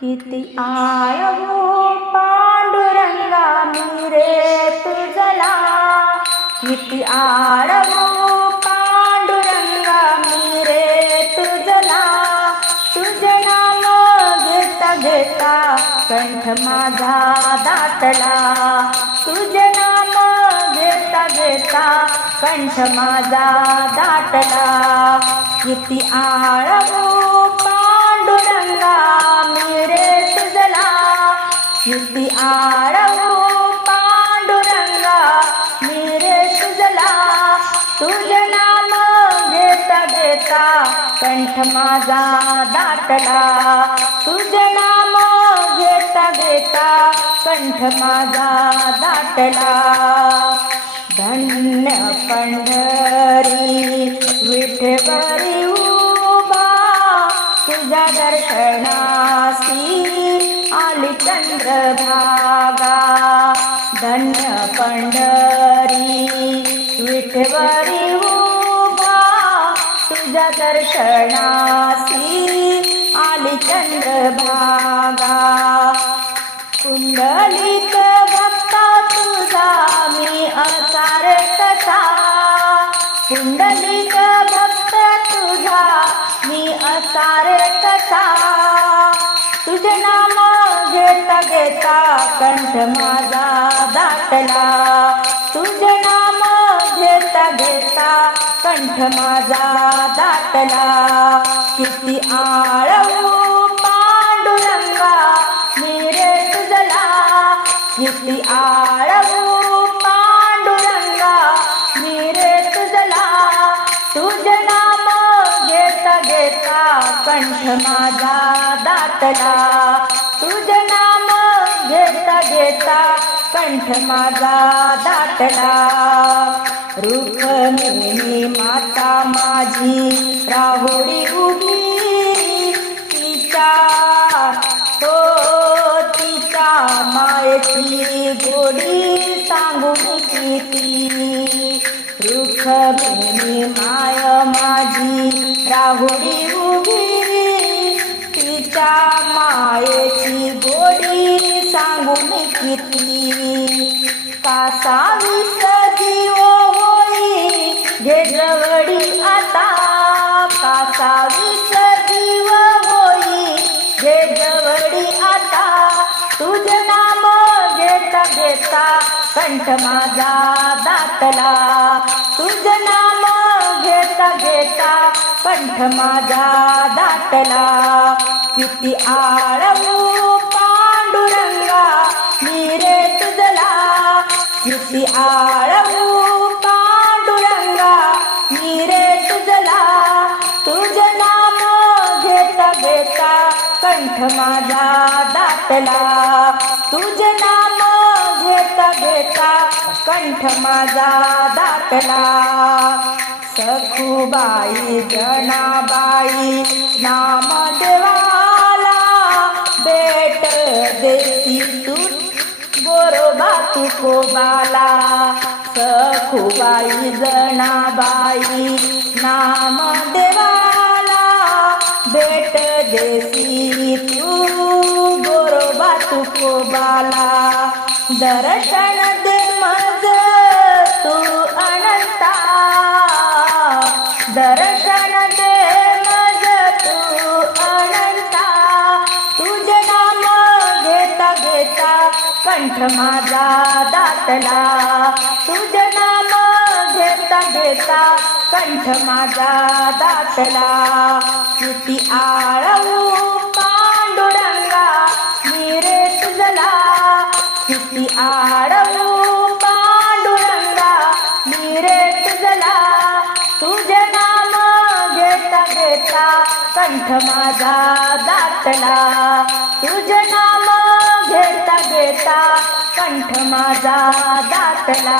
किती आळवो हो पांडुरंगा मी रे तुझला. किती आळवो हो पांडुरंगा मी रे तुझला. तुझ नाम घेता घेता कंठ माझा दाटला तुझ नाम घेता घेता कंठ माझा दाटला किती आळवो हो पांडुरंगा मी रे तुझला नाम घेता घेता कंठ माझा दाटला. तुझ नाम घेता घेता कंठ माझा दाटला. धन्य पंढरी विठवरी उभा तुझ्या दर्शना चंद्रभागा धन्य पंढरी विठवरी उभा तुझ्या दर्शनासी आली चंद्रभागा. कुंडलिक भक्ता तुझा मी असार तसा. कुंडलिक भक्त तुझा मी असार कंठ माझा दाटला. तुझे नाम घेता घेता कंठ माझा दाटला. किती आळवू पांडुरंगा मी रे तुझला. किती आळवू पांडुरंगा मी रे तुझला. तुझे नाम घेता घेता कंठ माझा दाटला. येता कंठ माझा दाटला रुक्मिणी माता माझी राहुरी उभी. तिचा तो तिचा मायची गोडी सांगून किती. रुक्मिणी माय माझी राहुरी उभी. तिच्या मायेची गोडी सांगून किती? कासावी सजीव होई? घे जवळी आता. कासावी सजीव होई? घे आता. तुझ नाम घेता घेता कंठ माझा दाटला. तुझ नाम घेता घेता कंठ माझा दाटला. किती आळवू किती आळवू पांडुरंगा मी रे तुझला तुझ नाम घेता घेता कंठ माझा दाटला. तुझ नाम घेता घेता कंठ माझा दाटला. सखूबाई जनाबाई नाम तुकोबाला सखूबाई जणाबाई नाम देवाला भेट देसी तू गोरोबा तुकोबाला दर्शन दे मज तू अनंता. दर कंठ माझा दाटला. तुझ नाम घेता घेता कंठ माझा दाटला. किती आळवू पांडुरंगा मी रे तुझला किती आळवू पांडुरंगा मी रे तुझला तुझ नाम घेता घेता कंठ माझा दाटला. कंठ माझा दाटला